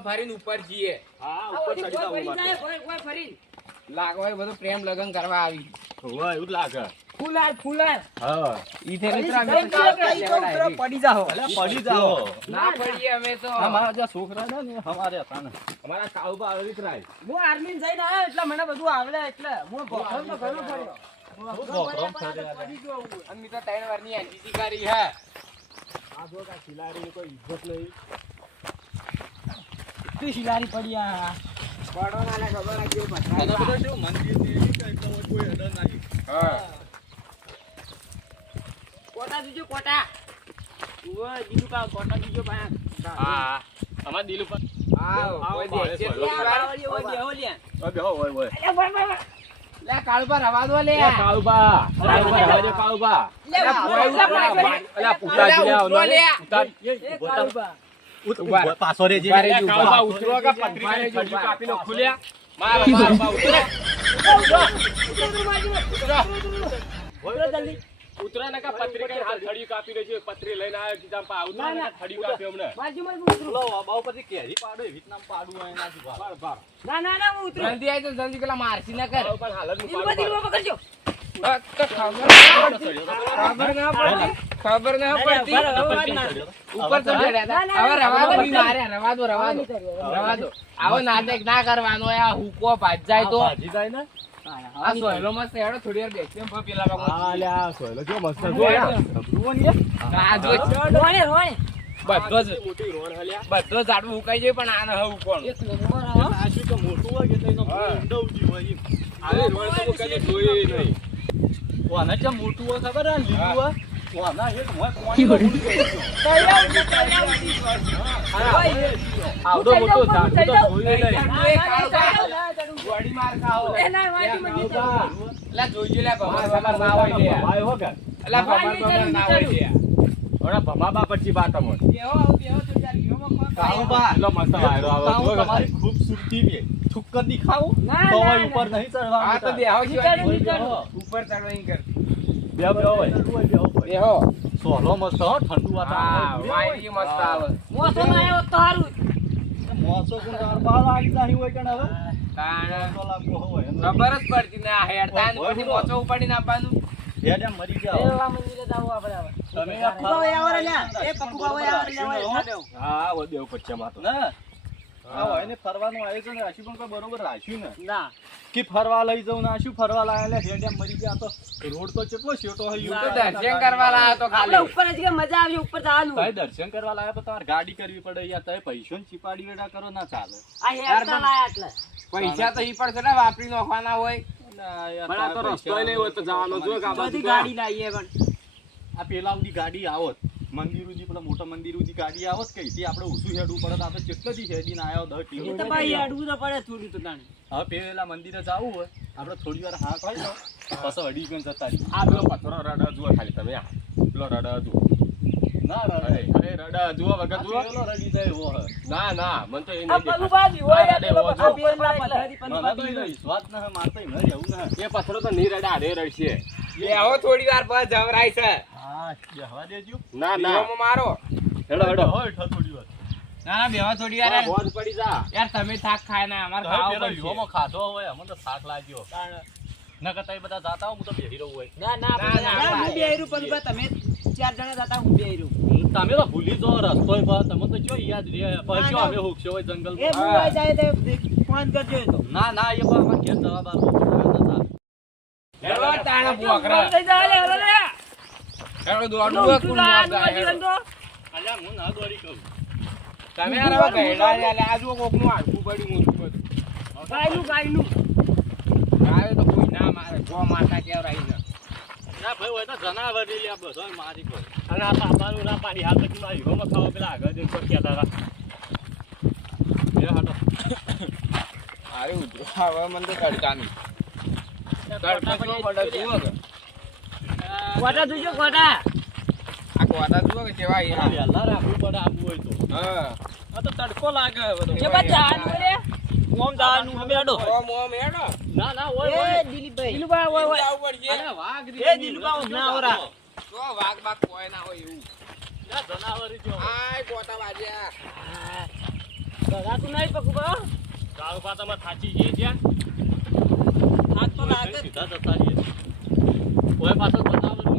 આમ ફરીને ઉપર જઈએ. હા ઉપર ચડી જાવ ફરી લાગો એ બધું પ્રેમ લગન કરવા આવી. હોય એવું જ લાગે ફૂલાર હા ઈ થઈને તો અમે તો પડી જાઓ અલ્યા પડી જાઓ ના પડીએ અમે તો. અમારા જે છોકરા છે ને અમારે હતા ને અમારા કાઉબા આવી કરાય હું આર્મી જઈને આવ્યો એટલે મને બધું આવડે એટલે હું ભોખમ તો ઘણો ફર્યો અમે તો 3 વારની એનસીસી કરી હે. આ જો કા ખિલાડીની કોઈ ઇજ્જત નહીં તું શિલારી પડ્યા પડોનાને ખબર આ કેવું અને પથરા. બધો જો મંદિર ની કે એટલો કોઈ અડર નહીં હા કોટા દીજો કોટા ઓય દીજુ કા કોટા દીજો ભાઈ હા અમાર દિલ ઉપર આવ આવો, કોઈ આવો, દેખશે આવો, થોડી વાર. ઓય બેહો લ્યા ઓય બેહો ઓય ઓય એ ભાઈ લે કાળુબા રવા દો લે. એ કાઉબા હવાજે કાઉબા અલ્યા પૂતા અલ્યા, જીયા ઉતરો લે. પૂતા એ કાળુબા ઉભા પાછો રે જે ઉભા રહેજો, ઉભા. કાઉબા ઉતરો કે પત્રી ઉભા રહેજો, ખડી ઉભા. કાપીને ખુલ્યા માર કાઉબા ઉતરો જલ્દી ઉતરા ને કા પત્રી કઈ હાલ ખડી કાપી લે છે પત્રી લઈને આવ્યો કીધા પા ઉતરા ને ખડી કાપ્યો અમને માજી ઉતરું લો બાઉ પછી કેરી પાડો એવી નામ પાડું હોય નાસી બાર બાર ના હું ઉતરું જલ્દી આય તો જલ્દી પેલા મારસી ના કર. પણ હાલત નું દિલમાં પકડજો તો ખબર ના પડતી. ખબર ના પડતી. ઉપર તો ચડ્યા હતા. હવે રવા દો ઈ મારે. રવા દો રવા દો. આવો નાટક ના કરવાનો. આ હુકો ભાજ જાય તો ભાજી જાય ને આ સોયલો મસ્ત હેડો થોડી વાર બેસીએ ને પેલા બાબા. હા લે આ સોયલો જો મસ્ત જો યાર આ જો રોણે બધો જ મોટી રોણ હલ્યા બધો ઝાડવું ઉકાઈ જાય પણ આને હવે કોણ એક નંબર આવો આ શું કે મોટું હોય એટલે એનો ઊંડો ઉજી હોય આલે રોણ તો કદી જોઈ નહીં વાના જે મોટું હોય ખબર આ લીલું હોય વાના એક મોય આવડો મોટો ઝાડ તો જોઈ નહીં ગોળી માર ખાઓ. એ ના વાજી મજી લા જોઈજો લે ભમા ભમા ના હોય લે. ભાઈ હો કે અલા ભમા ભમા ના હોય લે. ઓરા ભમાબા પછી બાટા મોય બેહો તો યાર યોમાં કોણ કાઉબા લો મસ્ત વાયરો આવો તમારી ખૂબસૂરતી બે છુક્કર દિખાઓ ના, તો ના, ઉપર ના. નહીં ચડવા આ તો બેહો છો. નીકળો. ઉપર ચડવા નહીં કર. બેહો બેહો. સોલો મસ્ત હો ઠંડુ હા વાતાવરણ વાયરી મસ્ત આવે. મોસો માં આવ્યો તો હારું મોસો કોણ તાર બાર આવી નહીં હોય કણ હવે તાણ તો લાગો હોય ખબર જ પડતી ને આ હેડતા ને પછી મોચો ઉપાડીને આપવાનું. હેડે મરી જાઓ એવા મંદિરે જાવ આપણે તમે આ પકુબા હોય આવરે લ્યા એ પકુબા હોય આવરે લેવા હા ઓ દેવ પચ્ચા તો ને હા હોય ને ફરવાનું આયોજન રાખ્યું પણ કોઈ બરોબર રાખ્યું ને ના કે ફરવા લઈ જાઉં ને આ શું ફરવા લાયા લે હેડે મરી ગયા તો રોડ તો કેટલો શેટો હોય તો દર્શન કરવા લાયો તો આપણે ખાલી. ઉપર હજી કે મજા આવી ઉપર જવાનું તારે દર્શન કરવા લાયા તો તમારે ગાડી કરવી પડે યાર તમે પૈસો ને ચીપાડી વેડા કરો ના ચાલે આ હેરતા લાયા એટલે પૈસા તો ઈ પણ છે ને વાપરી નાખવાના હોય. પણ આ તો રસ્તોય નહીં હોય તો જવાનો જો કે આ બાજુ બધી ગાડી લાવીએ પણ આ પેલા ઉડી ગાડી આવત મંદિર ઉજી પેલા મોટા મંદિર ઉજી ગાડી આવત કે થી આપણે ઓછું હેડવું પડે તો આપણે કેટલાથી હેડીને આવ્યો 10 એ તો કિલોમીટર ભાઈ અડવું તો પડે થોડું તો તાણી હવે પેલા મંદિરે જવું હોય આપણે થોડી વાર હાથ હોય તો પછી અડી ગણ જતા રહી આ પેલો પથ્થરો રડા જુઓ ખાલી તમે આ પેલો રડા જુઓ ના અરે અરે રડા જુઓ વગર જુઓ પેલો રડી જાય એવો હે ના ના મને તો એ આ નહીં પલું દેખાતું. બાજી હોય આ યાર રડે પેલો એવો પથ્થર જો. પેલા પથ્થરથી પલું મને તો બાજી એનો વિશ્વાસ ન હે મારતો એમ નહીં એવું ના એ પથ્થરો તો નહીં રડા અરે રડશે બેહો થોડી વાર પછી જવરાય છે. હા બેહવા દેજો ના ના દીવામાં મારો. હેડો હેડો હોય થોડી વાર ના ના બેહો થોડી વાર. બોધ પડી જા યાર તમે થાક ખાય ના અમાર હવે ખાવા પેલો પડશે. યુવામાં ખાધો હોય અમને તો થાક લાગ્યો ન કરતા એ બધા જાતા હોય હું તો બેહી રહું હોય ના ના ના, ના, ના, હું ના. બેહી રહ્યું પણ તમે 4 જણા જતા હું બેહી રહ્યું તમે તો ભૂલી જો રસ્તો તમે તો જો યાદ રે પછી ના. અમે હુકશો હોય જંગલ એ હું હોય જાય તે ફોન કરજો એ તો ના ના એ પણ અમારે ઘેર જવાબ આપો હેડો તાણા ભોકરા. લઈ જા લે હવે લે હેડો દોડવું હોય કોણ મારતા હેડો. અલ્યા હું ના દોડી કહું તમે યાર હવે ગયડા યાર આ જુઓ કોકનું હાડકું પડ્યું મોટું બધું. ગાયનું ગાયો તો કોઈ ના મારે જો મારતા કેવરાઈ છે. ના ભાઈ હોય તો જનાવર લે આ બધો મારી કોઈ અને આ પાપાનું ના પાડી હાથ પછી મારી હોમાં ખાવા પેલા આગળ જઈને પર કહેતા હતા એ હાટો અરે ઉધરો હવે મને તો તડકાનું. તડકો કેવો પડે જુઓ કે. કોટા જોજો કોટા આ કોટા જુઓ કે કેવા આ અહીંયા. વહેલા રાખવું પડે આપવું હોય તો હા. આ તો તડકો લાગે બધો એ બાદ જવાનું રે ઓમ દાનું અમે અડો ઓમ ઓમ હેડો. ના ના હોય એ દિલીપભાઈ દિલીપભાઈ હોય હોય આવું પડશે. અરે વાઘ એ દિલુકા ના આવરા. જો વાઘ બાગ કોઈ ના હોય એવું. ના જનાવર જો આય કોટા વાજ્યા. ગરાતું નહીં પકુબા કાળુ પા તમે થાચી જઈએ ત્યાં હાથ તો લાગે જ. સીધા જતા રહીએ કોઈ પાછો બનાવવાનું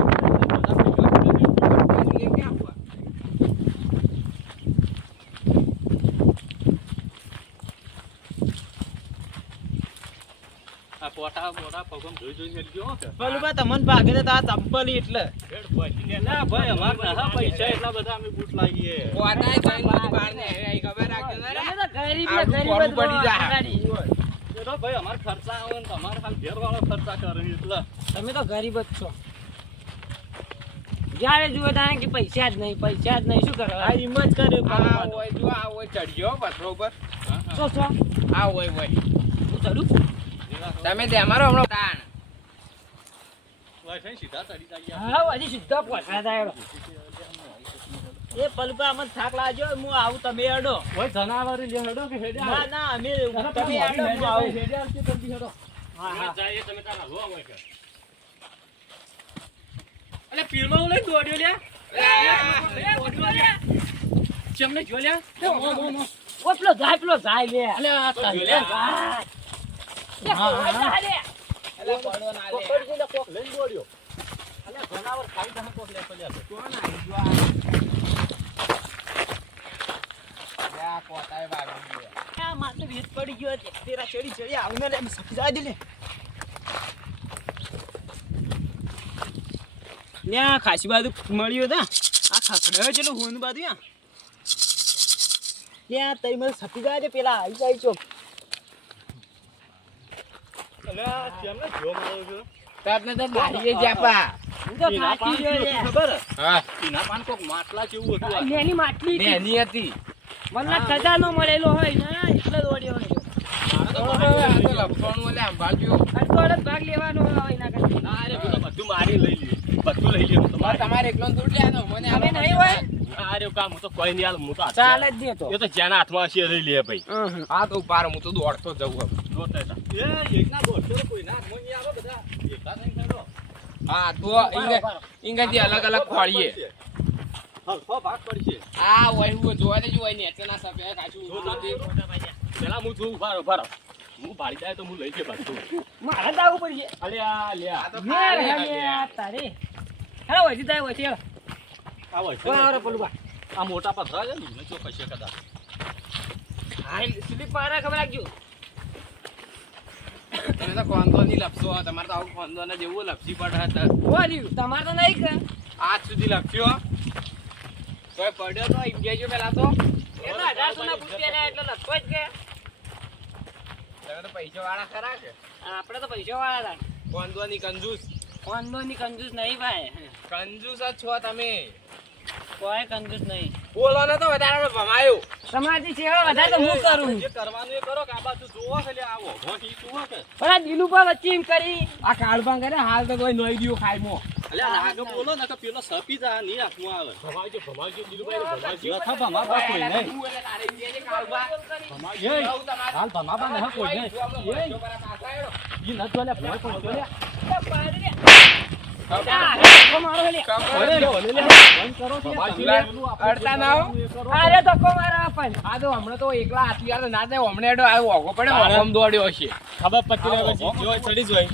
આ પોટા મોટા પગમ જોઈ ગયો કે પલુબા તમને ભાગે તો આ ચંપલી એટલે હેડ પહોંચીને ના ભાઈ અમાર ના પૈસા એટલા બધા અમે બૂટ લાવીએ કોટાય જઈને બધી બહાર ને આવી ખબર રાખજો ને રે. તમે તો ગરીબ ને આવું ગરીબ પડવું જ પડી જાય. આગાડી. એ તો ભાઈ અમાર ખર્ચા આવે ને તમારે ખાલી ઘેર વાળો ખર્ચા કરે એટલે તમે તો ગરીબ જ છો જ્યારે જુઓ ત્યારે કે પૈસા જ નહીં શું કરો આ હિંમત કર્યો આ હોય જો આ હોય ચડ્યો પથરો ઉપર છો આ હોય હું ચડું તમે તે અમારો હમણાં તાણ ભાઈ સીધા ચડી જાય હા હજી સીધા પહોંચા થાય એ પલપા અમને થાક લાગ્યો હું આવું તમે અડો કોઈ જનાવર લે હેડો કે હેડે ના ના અમે તમે અડો હું આવું હા હા જાય તમે તારા લો હોય કે અલે પીરનો લઈ દોડ્યો લે ચમને જો લે ઓ પેલો જાય લે અલે આ જાય જાય એટલે પડવો ના લે પકડી લે કોક લઈ દોડ્યો અલે જનાવર ખાઈ દે કોક લે પડ્યા છે કોણ આવી જો આ કોટાય વાગી ગયો આ માથે વેચ પડી ગયો છે તેરા ચડી આવીને લે સમજાય દે લે ન્યા ખાસી બાજુ મળ્યો તા આ ખાખડ્યો છે હોન બાજુ યા ત્યાં તઈ મને સપી જાય છે પેલા આવી જાય ચોક અલે ચમને જો મારો છો તાતને તો મારીએ જાપા હું તો થાકી ગયો છે ખબર હા એના પાન કોક માટલા જેવું હતું આ. એની માટલી હતી. નેની હતી મને ખજાનો મળેલો હોય ને એટલે દોડ્યો હોય આ તો લપસણું એટલે સંભાળજો અડધો ભાગ લેવાનો હોય એના કરતા ના રે હું તો બધું મારી લઈ લે બધું લઈ લે હું તો તમારે તમારે એકલો દૂર લેવાનો મને અમે આલો નહીં હોય આ રે કામ હું તો કોઈ નહીં આલ હું તો ચાલ જ દે તો એ તો જેના હાથમાં હશે એ લઈ લે ભાઈ હા તો ઉપાર હું તો દોડતો જઉં હવે જોતા હતા એ એકના દોડતો તો કોઈ ના મોઈ નહીં આવે બધા એકલા નહીં ખરો હા તો ઇંગથી અલગ અલગ ખોળીએ હરખો ભાગ પડશે આ હોય હું જોવા દેજો હોય નેચેના સફેદ કાચું પેલા હું જોઉં ભારો હું ભાડી જાય તો હું લઈ જઈ બધું મારા દાવું પડી છે અલે આ લે આ તો લે ખાલી રે હગે. લે તારે હેલો વધી જાય વધી આ હોય કોણ આવરે પલુબા આ મોટા પથરા છે ને જો કશે કદા હા સ્લીપ મારા ખબર રાખજો તમે તો કોંદોની લપસો તમારે તો આવું કોંદોને જેવું લપસી પડે હતા બોલ્યું તમારે તો નહીં કે આજ સુધી લપ્સ્યો તોય પડ્યો તો એમ કહેજો પેલા તો એ તો 1800 ના બૂટ પહેર્યા એટલે લખતો જ કે તમે તો પૈસા વાળા ખરા કે આપણે તો પૈસા વાળા હતા કોંદોની કંજૂસ કોંદોની કંજૂસ નહીં ભાઈ કંજૂસ જ છો તમે કોઈ કંજૂસ નહીં બોલો ને તો વધારે ભમાયો તમારી સેવા વધારે તો હું કરું જે કરવાનું એ કરો કે આ બાજુ જોવો એટલે આવો ઘોટી જોવો કે પણ આ દિલ ઉપર વચ્ચે એમ કરી આ કાળબા કરે હાલ તો કોઈ નોઈ દીયો ખાઈ મો અલે આગળ બોલો ને કે પેલો સપી જા ની હાથમાં આવે ભમાવજો દીલુભાઈ ભમાવજો થા ભમાબા કોઈ નહીં ભમાવજો હાલ ભમાબા નહીં કોઈ નહીં ઈ ન તો લે ભોય પણ તો લે મારો લે બંધ કરો અડતા ના હો. અરે ધક્કો મારા પણ આ તો હમણાં તો એકલા હાથીવાર તો ના થાય હમણે એડો આવ્યો ઓઘો પડે ઓઘમ દોડ્યો હશે ખબર પટ્ટી લાગે જોય ચડી જોય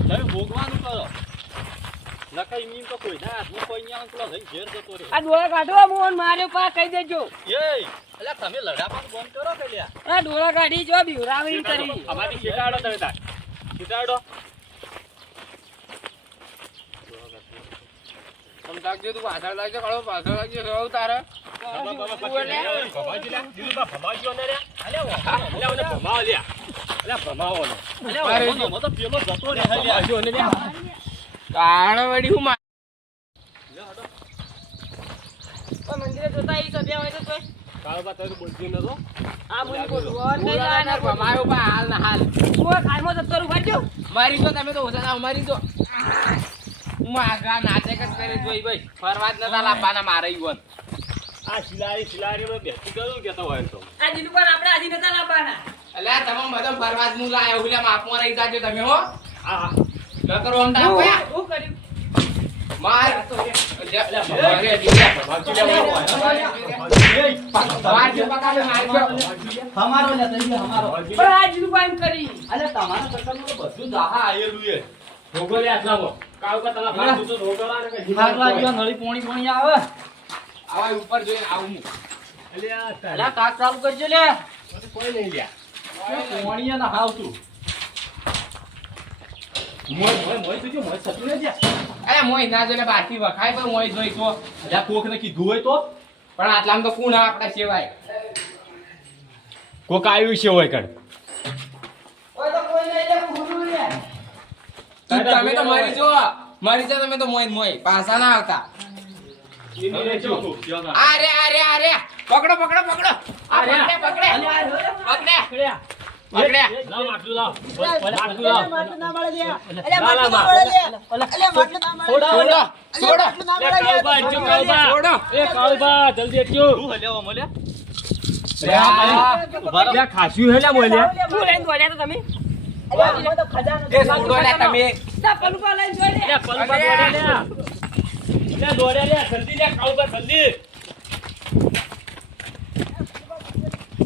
તમે ભોગવાનું કરો નકાઈ મીમ તો કોઈ ના હાથમાં કોઈ નહીં આવે પેલો લઈને ઘેર જતો રે આ ડોળા કાઢવા મોહન માર્યો પા કહી દેજો એ અલ્યા તમે લડાવાનું બંધ કરો કે લ્યા આ ડોળા કાઢી જો બીવરાવી કરી અમારી શીટાડો તમે તાર શીટાડો સમજાવજો તું પાછળ લાગજો કાળો પાછળ લાગજો રહો તારે કાળો વળી હું મંદિરે જોતા ઈ સભ્યા હોય તો કોઈ આ મુની બોલું નહીં માર્યો ભમાયો પા હાલ ના હાલ કોઈ ખાઈમાં જતો રહું ભાઈ મારી તો તમે તો ઓછા ના મારી તો માગા નાટક જ કરી જોઈ ભાઈ ફરવા જ નતા લાવવાના મારે ઈવન આ શિલારી બેસી ગયું કેતો હોય તો આ દિલ પર આપણે આજી નતા લાવવાના અલ્યા તમે બધો ફરવા જ નું લાયો ઓલા માપમાં રહી જાજો તમે હો હા નકર ઓમ તા કોયા હું કર્યું માર અલ્યા ભમાજી લેવા વારજો પકાવે મારજો. અમારો લે તઈ અમારો પણ આ જીલુબા એમ કરી. અલે તમારા ચક્કરમાં તો બધું દાહા આયેલું છે ભોગો લે આટલામાં. કાવ કા તમારા ભાગ તો ભોગવવા ને કઈ થાક લાગ્યો નળી પોણી પોણી આવે આવા ઉપર જોઈને આવું હું. અલ્યા તારે અલા કાક ચાલુ કરજો લે કોઈ નહીં લ્યા. પોણીએ ના હાવ તું મોય જોજો મોય સતું ને જા. અરે મોય ના જોઈને બાકી વખાય પણ મોય જોઈ તો. અલ્યા કોક ને કીધું હોય તો પણ આટલામાં તો કોણ આપણા સિવાય. કોક આવ્યું છે હોય કણ. ઓય તો કોઈ નહીં લે ભૂલું લે તમે તો મરી જો તમે તો મોય પાછા ના આવતા. અરે પકડો આ પકડે લાવ માટલું લાવ. માટલું લાવ. ના મળે લે છોડો લે કાળુબા જો કાળુબા. છોડો. એ કાળુબા જલ્દી એટલો. તું હલ્યો મોલે લે ખાસ્યું હે લે મોય લે. તું લઈને દોડ્યા તો તમે તો ખજાનો એ છોડો લે તમે. પલુપા લઈને જોઈ લે પલપા દોડે લે. લે દોડે લે જલ્દી લે કાળુબા જલ્દી.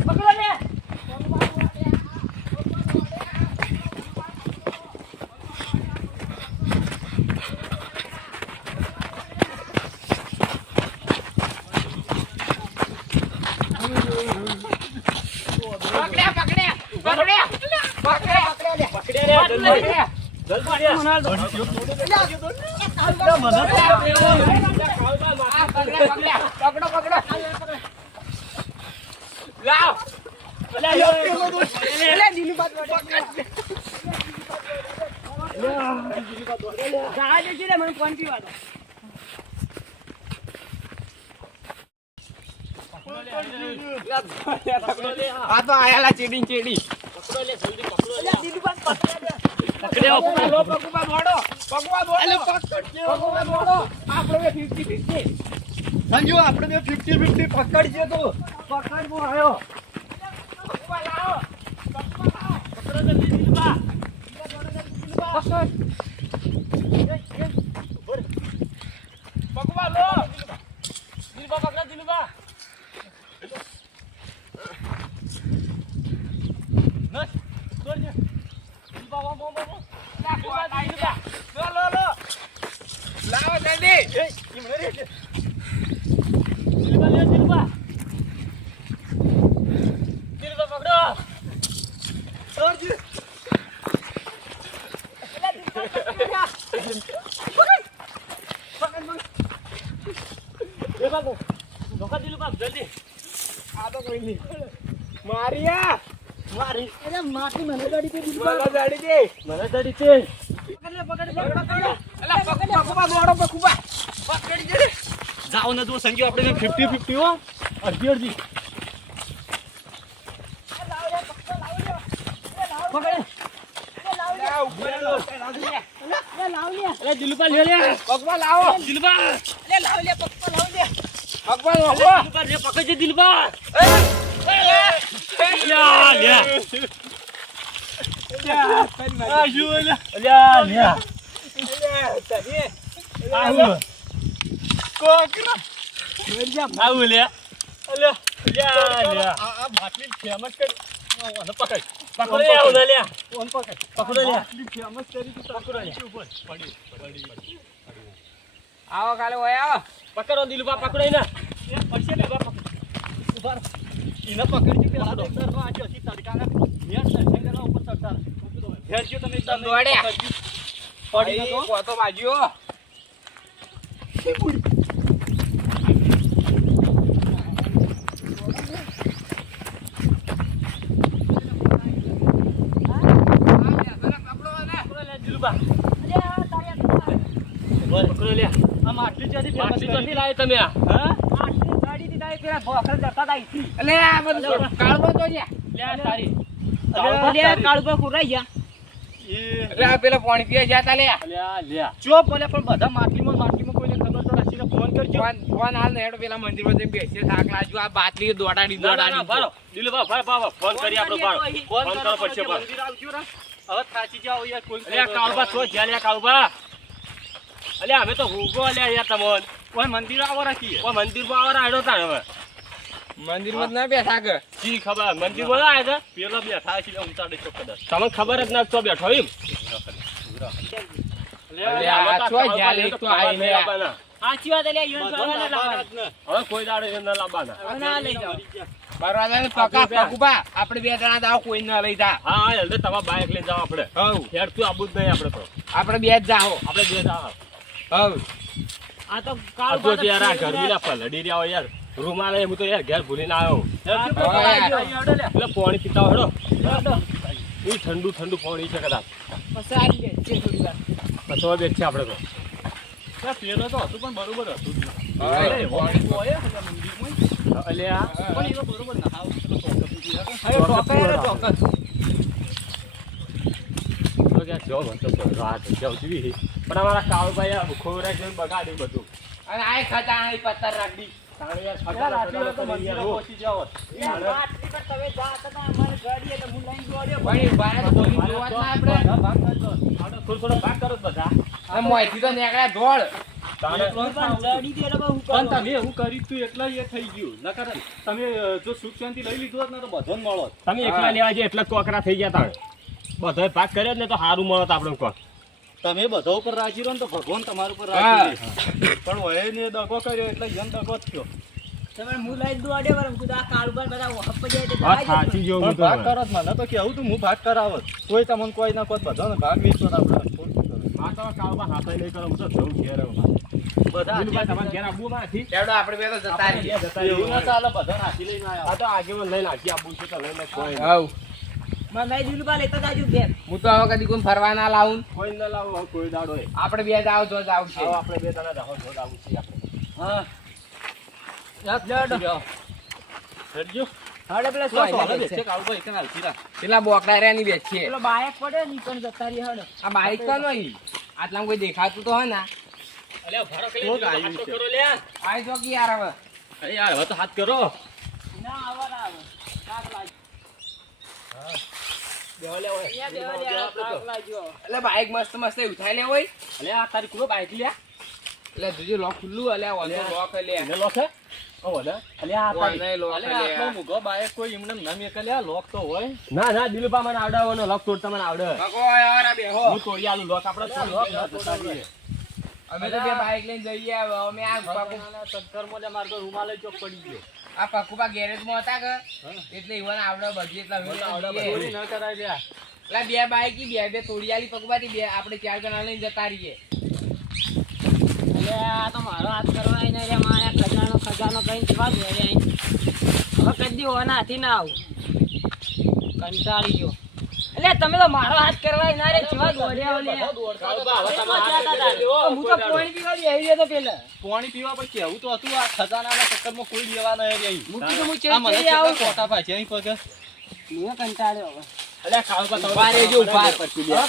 પકડો લે પકડે રે જલ્દી. જલ્દી લે. પકડો લાવ. આ તો આયાલા ચેડી. પકડે પગુબા મોડો. આપણે 50-50. સંજુ આપણે 50-50 પકડજે તો પકડવો આવ્યો પગુબા લાવો. પકડો જલ્દી દિલબા. પગુબા લો. દિલબા પકડો દિલબા. નસ દોડજે. દિલબા વો લો. લાવો જલ્દી. દિલબા લે દિલબા. દિલબા પકડો. દોડજે. ધોકા દિલબા જલ્દી. આ તો કોઈ નહીં. મારિયા. મારી અરે માટી મને ગાડી કે મને જાડી દે. મને દડી છે. અલા પગુબા મોડો પગુબા. પકડી દે. જાઓ ને જો સંજુ આપણે 50-50 હો. અડધી અરે દિલબા લે લે. પગુબા લાવો. દિલબા. પગુબા દિલબા લે પકડજે દિલબા. લ્યા લે. આયુ લે. લ્યા લે. આયુ. કોકરા. આયુ લે. લ્યા લે. આ માટલી ફેમસ કરી ઓને પકડ પકડો લે આવ લે. ઓન પકડ પકડો લે. માટલી ફેમસ કરી તો પકડો લે. પડી આવો કાલે ઓય આવો. પકડો દિલબા પકડો ને. એ પડશે ને બાપ ઉભા એને પકડજો કે આ દેખર નો આજો થી તડકાના નેટ સેન્ડરના ઉપર ચડતા હેરજો તમે એકદમ દોડ્યા. પડી ગયો કોતો બાજ્યો. દિલબા. પકડો લે. આ માટલી જ્યાંથી ફેમસ માટલી ક્યાંથી લાવે તમે આ? હા માટલી ગાડી થી દાઈ પેલા ભોખર જતા હતા અહીંથી અલે આ બધું કાળબો તો છે. લે આ તારી. કાળુબા ખુરાઈ ગયા અરે આ પેલા પાણી પીવા જતા લે. લ્યા લ્યા. જો બોલે પણ બધા માટલીમાં કોઈને ખબર તો નથી ને ફોન કરજો ફોન હાલ ને હેડો પેલા મંદિરમાં જઈને બેસીએ થાક લાગ્યો. આ બાટલી દોડાડી ના, ના, ભારો. દિલબા ભાઈ ફોન કરી આપણો ભારો. ફોન કરો પડશે ભારો. મંદિર આવજો રા હવે થાચી જાઓ યાર કોઈ અલ્યા કાળુબા તો જ્યાં લ્યા કાળુબા. અલ્યા અમે તો હુગો અલ્યા યાર તમોન. કોઈ મંદિર આવો રાખીએ કોઈ મંદિરમાં આવરા હેડો તાણ હવે. મંદિરમાં જ ના બેઠા કે જી ખબર મંદિર બોલાય છે પેલો બેઠા છે ઊંચા ડે ચોક કદાચ તમને ખબર જ ના તો બેઠો એમ અલે આ છો જ્યાં લઈ તો આઈ ને સાચી વાત એટલે યુવાન ફરવાના લાવવાના. હવે કોઈ દાડે એ ન લાવવાના હવે ના લઈ જાઓ. પરવાદાને પકુબા આપણે બે જણા જાવ કોઈ ના લઈ જા હા હા એટલે તમારા બાઈક લઈને જાવ આપણે હવ હેડ તું આબુ જ નહીં આપણે તો આપણે બે જ જાઓ આપણે બે જાવ હવ આ તો આ કાળ તો યાર આ ગરમી ના પલડી રહ્યા હોય યાર રૂમાલે હું તો યાર ઘેર ભૂલીને આવ્યો એટલે પાણી પીતા હેડો એ ઠંડુ ઠંડુ પાણી છે કદાચ સારી છે થોડી વાર. પછી બેઠ છે આપણે તો પેલો તો હતું પણ બરોબર હતું જ. હવે એટલે આ પણ એનો બરોબર ના હાવ પેલો ચોકસ. તો ક્યાં જો મને તો રાત જાવ જીવી પણ અમારા કાળભાઈ આ ખોરા જોઈને બગાડ્યું બધું અને આય ખાતા આય પત્તર રાખી તાણે યાર રાત્રે તો મંદિરે ખબર પહોંચી જાઓ. રાત્રે પણ તમે જાતા હતા અમારે ગાડી એટલે હું લઈને દોડ્યો. પણ બારે તો કોઈ જોવા જ ના આપણે ભાગ કરજો. થોડો થોડો ભાગ કરો બધા અને મોયથી તો નીકળ્યા ધોળ તાણે પણ ગાડી દે એટલે હું પણ કરું. તમે એવું કર્યું તું એટલા એ થઈ ગયું નકર તમે જો સુખ શાંતિ લઈ લીધું હોત ને તો બધો મળો તમે એકલા લેવા જાય એટલે કોકરા થઈ ગયા તાણે બધો ભાગ કર્યો ને તો સારું મળત આપણે કોક તમે બધા ઉપર રાજી રહો ને તો ભગવાન તમારા ઉપર હા. રાજી રહે. પણ હોય ને દગો કર્યો એટલે એમ દગો જ થયો. તમે હું લઈ દોડ્યો વરમ કુદા કાળ ઉપર બધા હપ જાય તો વાત સાચી જો પણ ભાગ કરો જ મને તો કેવું તું હું ભાગ કરાવત કોઈ તમને કોઈ ના કોઈ બધાને ભાગ વેચો ને આપણે થોડું કરો. આ તો કાળમાં હાથે નહીં કરો હું તો જવું ઘેર બધા દિલુભાઈ તમારે ઘેર આવવું નથી એવડો આપણે બે તો જતા રહીએ એવું ના ચાલે બધા નાખી લઈને આ આવ્યા. તો આગેવાન લઈને આખી આપવું છે તો લઈને કોઈ હવ મને લઈ દીધું બા લેતા જાજો ઘેર હું તો હવે કદી કોઈ ફરવા ના લાવું કોઈ ન લાવો હવે કોઈ દાડો એ આપણે બે જાવ તો જાવ છે આવો આપણે બે દાડા જાઓ જો આવું છે આપણે હા લડો હેડજો. હાડે પેલા ચાલો, સોય હાલો, છે બેસે કાળુભાઈ, એક હાલ સીધા. પેલા બોકડા રહ્યા ની બેઠ છે પેલો બાયક પડે ની પણ જતા રહી હડો આ બાઈક તો નહીં આટલામાં કોઈ દેખાતું તો હોય ને અલ્યા ભારો કે કોક આવ્યું હાથ તો છે. કરો લ્યા આય તો કે યાર હવે અરે યાર હવે તો હાથ કરો ના આવા ના આવે કાક લાગ્યો બેહો લે ઓય અહીંયા દેવા દે કાક લાગ્યો એટલે બાઈક મસ્ત મસ્ત ઉઠાઈ લે હોય અલ્યા આ તારી કુલો બાઈક લ્યા એટલે જોજો લોક ખુલ્લું અલ્યા ઓલ તો લોક લે એને લો છે ઓ ને અલ્યા આ તારી નહીં લોક અલે આટલો લે મૂગો બાઈક કોઈ એમને નામ એકલ્યા લોક તો હોય. ના ના દિલુભા મને આવડાવવાનો લોક તોડતા મને આવડે ભગો યાર આ બેહો હું તોડી આલું લોક આપણે તો લોક ના જતા રહીએ. અમે તો બે બાઈક લઈને જઈએ હવે અમે આ પાકુ ચક્કરમાં જ મારે તો રૂમાલે ચોક પડી ગયો. આ પાકુબા ગેરેજમાં હતા કે એટલે ઈવન આવડે બધી એટલે અમે ચોરી ના કરાય લ્યા. એટલે બે બાઈક બે બે તોડી આલી પકુબાથી બે આપણે ચાર જણા લઈને જતા રહીએ એટલે આ તો મારો હાથ કરવા એને રે મારે ખજાનો કઈ જવા દે રે હવે કદી હોના હાથી ના આવું કંટાળી ગયો એટલે તમે તો મારો હાથ કરવા ના રે જીવા દોડ્યા ઓલે કાળુભા, હવે તમે હાથ લઈ લેજો. હું તો પાણી પીવા બેહી રહ્યો તો પેલા પાણી પીવા પણ કેવું તો હતું આ ખજાનાના ચક્કરમાં કોઈ લેવા ના રહી. હું કીધું હું આ મને ચેક કરી કેટલા આવું કોટા પાછા અહીં પગે. હું કંટાળ્યો હવે અલ્યા કાળુભા, તમે ઉભા રહેજો, ઉભા. પછી લ્યા.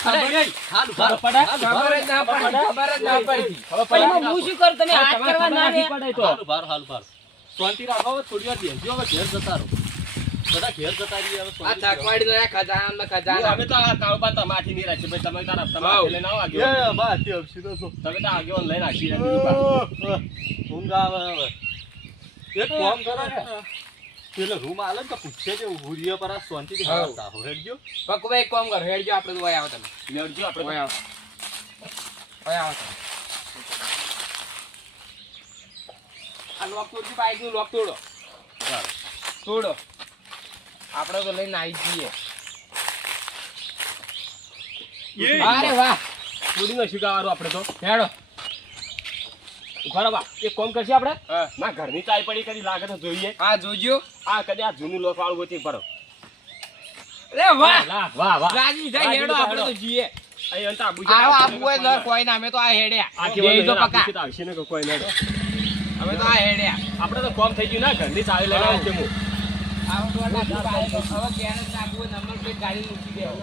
હાલ ઉભા. ખબર જ ના પડી ખબર જ ના પડી પણ એમાં હું શું કરું તમે હાથ તમારે કરવા ના ખબર રે નથી પડે તો હાલ ઉભા રહો, હાલ ઉભા રહો. શાંતિ રાખો, હવે થોડી વાર બેસજો, હવે ઘેર જતા રહો. બધા ઘેર જતા રહીએ હવે આ શાંતિ રાખો. થકવાડી નો ખજાના જો ખજાના અમે તો આ કાળુભા તમાથી નહીં રાખીએ ભાઈ તમે તારા હાવ. તમારે લઈને આવો આગેવાન. એ બા, તે હવે સીધો છો. તમે તો આગેવાન લઈને રાખી રહ્યા દિલુભા. ઊંઘ આવે હવે. એક કામ કરો ને. પેલો રૂમ આલે ને તો પૂછે છે હુરિયા પર આ શાંતિથી હાવ. હાલતા હો. હેડજો. પકુબા એક કામ કરો હેડજો આપણે તો ઓય આવો તમે લેવડજો આપણે ઓય આવો ઓય આવો તમે આ લોક તોડજો બાઈક નું લોક તોડો તોડો આપણે તો લઈને આવી જઈએ અરે વાહ થોડી શીખવાનું આપણે તો હેડો બરાબર એક કામ કરશે આપણે હા ના ઘરની ચાય પડી કદી લાગે તો જોઈએ આ જોજો આ કદી આ જૂનું લોક વાળું ગોતી ભરો અરે વાહ વાહ વાહ વાહ રાજી થઈ હેડો આપણે તો જીએ અહીં અંત આબુ છે. આવો આપવું હોય તો કોઈ ના અમે તો આ હેડ્યા આ કેવલ બેહી તો લઈને પકા આપું છે તો આવશે ને કે કોઈ નહીં. અમે તો આ હેડ્યા આપણે તો કોમ થઈ ગયું ના ઘરની ચાવી લઈને આવ્યો છું હું. આવો તો લાગુ બાઈક હવે ક્યારે નાખવું હોય નંબર પ્લેટ ગાડી મૂકી દેવો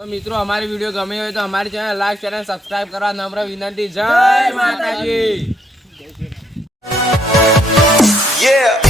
તો મિત્રો અમારી વિડીયો ગમી હોય તો અમારી ચેનલ લાઈક ચેનલ સબસ્ક્રાઇબ કરવા નમ્ર વિનંતી જય માતાજી Yeah.